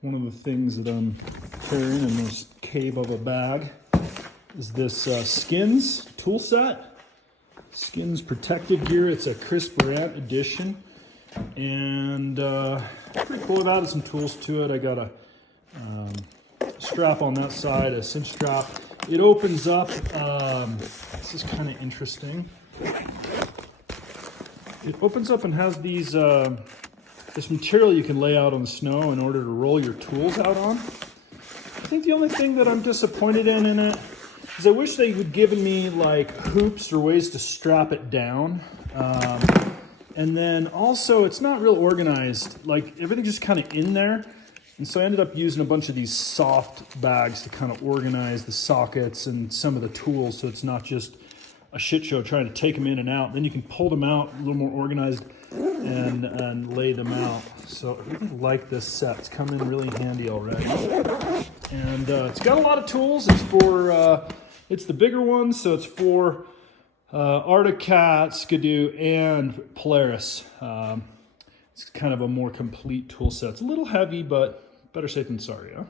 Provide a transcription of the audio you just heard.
One of the things that I'm carrying in this cave of a bag is this Skinz tool set. Skinz protective gear. It's a Chris Burandt edition. And pretty cool. I've added some tools to it. I got a strap on that side, a cinch strap. It opens up. This is kind of interesting. It opens up and has these this material you can lay out on the snow in order to roll your tools out on. I think the only thing that I'm disappointed in it is I wish they would given me like hoops or ways to strap it down. And then also it's not real organized. Like everything's just kind of in there. And so I ended up using a bunch of these soft bags to kind of organize the sockets and some of the tools so it's not just a shit show trying to take them in and out. Then you can pull them out a little more organized and lay them out. So I really like this set. It's come in really handy already. And it's got a lot of tools. It's for, it's the bigger one, so it's for Arctic Cat, Skidoo, and Polaris. It's kind of a more complete tool set. It's a little heavy, but better safe than sorry, huh?